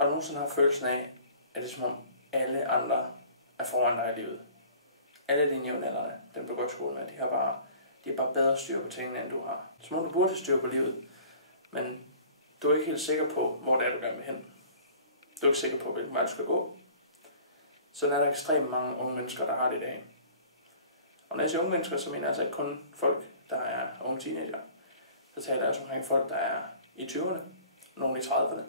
Har du nogensinde haft følelsen af, at det er som om alle andre er foran dig i livet? Alle dine jævnaldrende, dem du går i skole med, de har bare bedre styr på tingene, end du har. Som om du burde have styr på livet, men du er ikke helt sikker på, hvor det er, du gerne vil hen. Du er ikke sikker på, hvilken vej du skal gå. Sådan er der ekstremt mange unge mennesker, der har det i dag. Og når jeg siger unge mennesker, så mener jeg altså ikke kun folk, der er unge teenager. Så taler jeg også omkring folk, der er i 20'erne, nogle i 30'erne.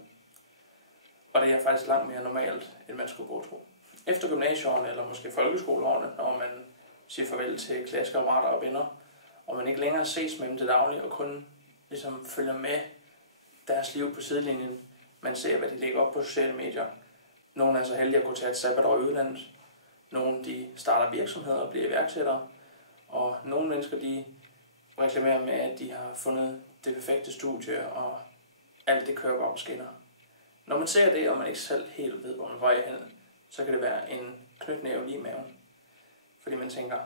Og det er faktisk langt mere normalt, end man skulle gå tro. Efter gymnasieårene, eller måske folkeskoleårene, når man siger farvel til klassekammerater og venner, og man ikke længere ses med dem til daglig, og kun ligesom følger med deres liv på sidelinjen. Man ser, hvad de lægger op på sociale medier. Nogle er så heldige at kunne tage et sabbatår i udlandet. Nogle de starter virksomheder og bliver iværksættere. Og nogle mennesker de reklamerer med, at de har fundet det perfekte studie, og alt det kører bare på skinner. Når man ser det, og man ikke selv helt ved, hvor man vej hen, så kan det være en knytnæve lige i maven. Fordi man tænker,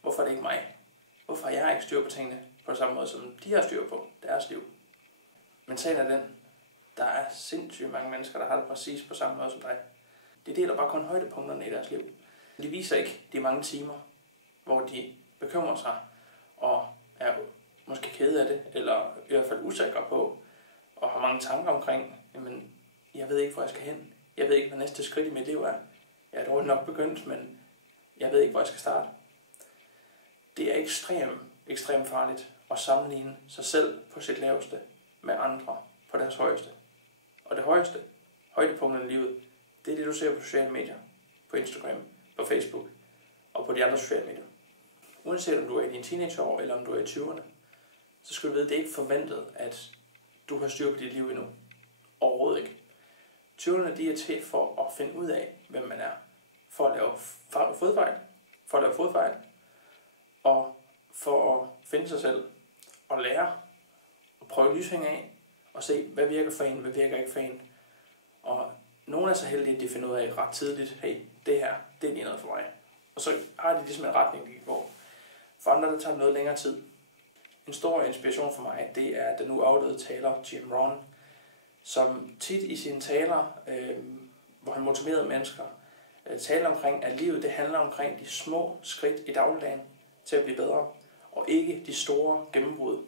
hvorfor er det ikke mig? Hvorfor har jeg ikke styr på tingene på samme måde, som de har styr på deres liv? Men sagen er den, der er sindssygt mange mennesker, der har det præcis på samme måde som dig. De deler bare kun højdepunkterne i deres liv. De viser ikke de mange timer, hvor de bekymrer sig og er måske kede af det, eller i hvert fald usikre på, og har mange tanker omkring, jamen, jeg ved ikke, hvor jeg skal hen. Jeg ved ikke, hvad næste skridt i mit liv er. Jeg er dårligt nok begyndt, men jeg ved ikke, hvor jeg skal starte. Det er ekstremt farligt at sammenligne sig selv på sit laveste med andre på deres højeste. Og det højdepunktet i livet, det er det, du ser på sociale medier, på Instagram, på Facebook og på de andre sociale medier. Uanset om du er i dine teenageår eller om du er i 20'erne, så skal du vide, at det er ikke forventet, at du har styr på dit liv endnu. Overhovedet ikke. 20'erne de er til for at finde ud af, hvem man er. For at lave fodfejl. Og for at finde sig selv og lære og prøve lysning af og se, hvad virker for en, hvad virker ikke for en. Og nogle er så heldige, at de finder ud af ret tidligt, hey, det her, det er lige noget for mig. Og så har de ligesom en retning, de kan gå. For andre, der tager det noget længere tid. En stor inspiration for mig, det er den nu afdøde taler Jim Rohn, som tit i sine taler, hvor han motiverede mennesker, taler omkring, at livet det handler omkring de små skridt i dagligdagen til at blive bedre, og ikke de store gennembrud.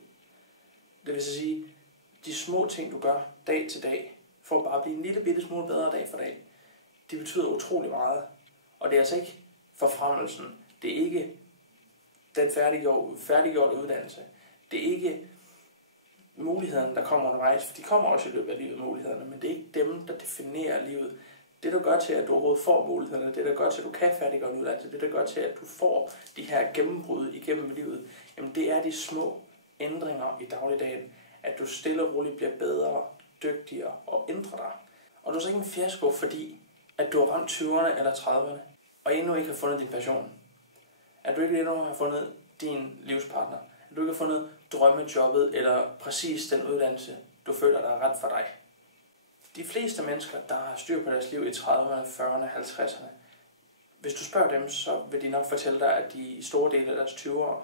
Det vil sige, de små ting, du gør dag til dag, for at bare blive en lille bitte smule bedre dag for dag, det betyder utrolig meget. Og det er altså ikke forfremmelsen. Det er ikke den færdiggjorte uddannelse. Det er ikke mulighederne, der kommer undervejs, for de kommer også i løbet af livet, mulighederne, men det er ikke dem, der definerer livet. Det, der gør til, at du overhovedet får mulighederne, det, der gør til, at du kan færdiggøre en uddannelse, det, der gør til, at du får de her gennembrud igennem livet, jamen det er de små ændringer i dagligdagen, at du stille og roligt bliver bedre, dygtigere og ændrer dig. Og du er så ikke en fiasko, fordi at du har ramt 20'erne eller 30'erne, og endnu ikke har fundet din passion. At du ikke endnu har fundet din livspartner. At du ikke har fundet drømmejobbet eller præcis den uddannelse, du føler, der er ret for dig. De fleste mennesker, der har styr på deres liv i 30'erne, 40'erne, 50'erne, hvis du spørger dem, så vil de nok fortælle dig, at de i store dele af deres 20'ere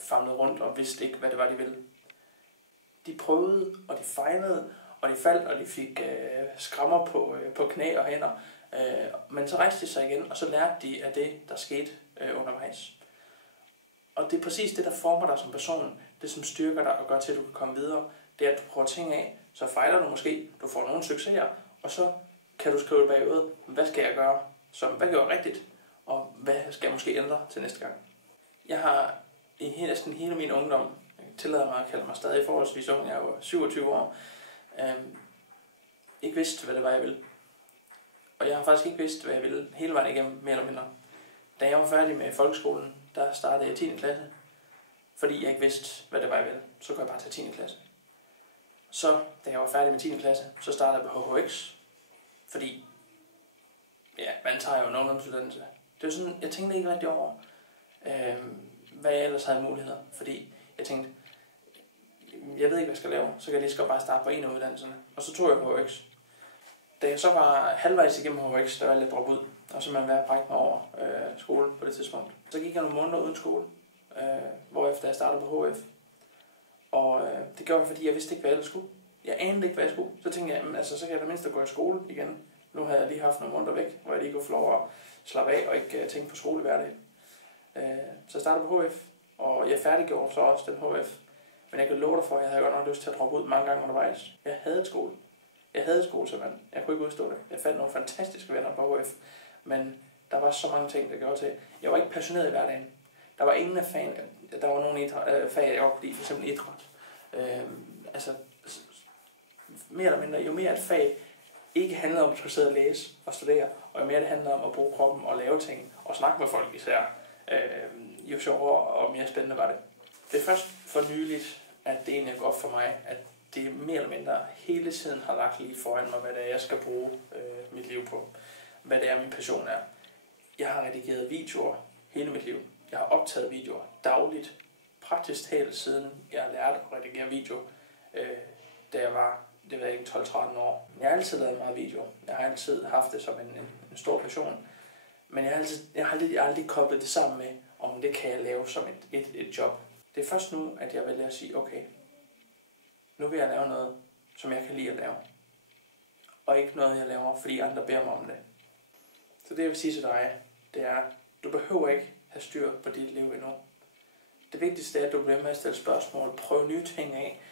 famlede rundt og vidste ikke, hvad det var, de ville. De prøvede, og de fejlede, og de faldt, og de fik skrammer på knæ og hænder. Men så rejste de sig igen, og så lærte de af det, der skete undervejs. Og det er præcis det, der former dig som person. Det, som styrker dig og gør til, at du kan komme videre. Det er, at du prøver ting af, så fejler du måske, du får nogle succeser, og så kan du skrive bagud, hvad skal jeg gøre, hvad gør jeg rigtigt, og hvad skal jeg måske ændre til næste gang. Jeg har i næsten hele min ungdom, jeg tillader mig at kalde mig stadig forholdsvis ung, jeg var 27 år, ikke vidst, hvad det var, jeg ville. Og jeg har faktisk ikke vidst, hvad jeg ville hele vejen igennem, mere eller mindre. Da jeg var færdig med folkeskolen, der startede jeg 10. klasse, fordi jeg ikke vidste, hvad det var, jeg ville. Så kunne jeg bare tage 10. klasse. Så, da jeg var færdig med 10. klasse, så startede jeg på HHX, fordi, ja, man tager jo en ungdomsuddannelse. Det var sådan, jeg tænkte ikke rigtig over, hvad jeg ellers havde muligheder, fordi jeg tænkte, jeg ved ikke, hvad jeg skal lave, så kan jeg lige så bare starte på en af uddannelserne. Og så tog jeg HHX. Da jeg så var halvvejs igennem HHX, der var jeg lidt droppet ud, og så man var at brække mig over skole på det tidspunkt. Så gik jeg nogle måneder uden skole, hvorefter jeg startede på HF. Og det gjorde jeg, fordi jeg vidste ikke, hvad jeg ellers skulle. Jeg anede ikke, hvad jeg skulle. Så tænkte jeg, altså, så kan jeg da mindst gå i skole igen. Nu havde jeg lige haft nogle måneder væk, hvor jeg lige kunne få lov at slappe af og ikke tænke på skole hver dag. Så jeg startede på HF, og jeg færdiggjorde så også den HF. Men jeg kan love dig for, at jeg havde godt nok lyst til at droppe ud mange gange undervejs. Jeg havde skole. Jeg havde skole simpelthen. Jeg kunne ikke udstå det. Jeg fandt nogle fantastiske venner på HF. Men der var så mange ting, der gjorde til. Jeg var ikke passioneret i hverdagen. Der var ingen af fagene. Der var nogle fag, jeg godt kunne lide, for eksempel idræt. Altså, mere eller mindre, jo mere et fag ikke handler om, at du skal sidde og læse og studere, og jo mere det handler om at bruge kroppen og lave ting, og snakke med folk især, jo sjovere og mere spændende var det. Det er først for nyligt, at det egentlig er godt for mig, at det mere eller mindre hele tiden har lagt lige foran mig, hvad det er, jeg skal bruge mit liv på. Hvad det er, min passion er. Jeg har redigeret videoer hele mit liv. Jeg har optaget videoer dagligt, praktisk talt siden jeg lærte at redigere video, da jeg var, det ved jeg ikke, 12-13 år. Jeg har altid lavet meget video. Jeg har altid haft det som en stor passion. Men jeg har aldrig koblet det sammen med, om det kan jeg lave som et job. Det er først nu, at jeg vælger at sige, okay, nu vil jeg lave noget, som jeg kan lide at lave. Og ikke noget, jeg laver, fordi andre beder mig om det. Så det jeg vil sige til dig, det er, du behøver ikke have styr på dit liv endnu. Det vigtigste er, at du bliver med at stille spørgsmål, prøve nye ting af.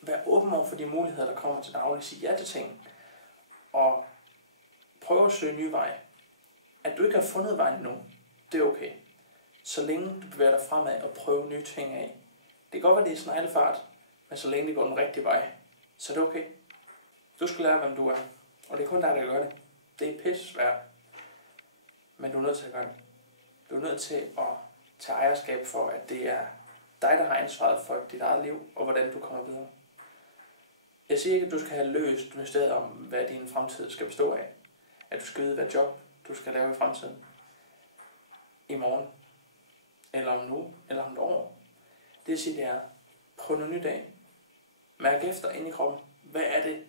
Vær åben over for de muligheder, der kommer til daglig. Sig ja til ting. Og prøv at søge nye veje. At du ikke har fundet vejen endnu, det er okay. Så længe du bevæger dig fremad og prøver nye ting af. Det kan godt være, det er sneglefart, men så længe det går den rigtige vej, så er det okay. Du skal lære, hvem du er. Og det er kun dig, der gør det. Det er pisse svært. Men du er nødt til at gøre det. Du er nødt til at tage ejerskab for, at det er dig, der har ansvaret for dit eget liv, og hvordan du kommer videre. Jeg siger ikke, at du skal have løst mysteriet om, hvad din fremtid skal bestå af. At du skal vide, hvad job du skal lave i fremtiden. I morgen. Eller om nu. Eller om et år. Det vil sige, det er, prøv en ny dag. Mærk efter ind i kroppen. Hvad er det,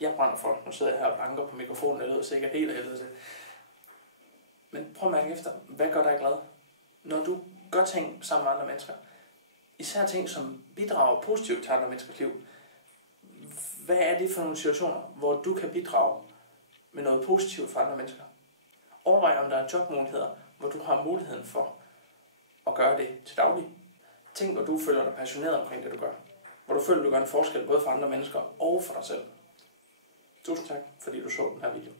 jeg brænder for? Nu sidder jeg her og banker på mikrofonen, det lyder sikkert helt af helvede til. Men prøv at mærke efter, hvad gør dig glad? Når du gør ting sammen med andre mennesker, især ting, som bidrager positivt til andre menneskers liv, hvad er det for nogle situationer, hvor du kan bidrage med noget positivt for andre mennesker? Overvej, om der er jobmuligheder, hvor du har muligheden for at gøre det til daglig. Tænk, hvor du føler dig passioneret omkring det, du gør. Hvor du føler, du gør en forskel både for andre mennesker og for dig selv. Tusind tak, fordi du så den her video.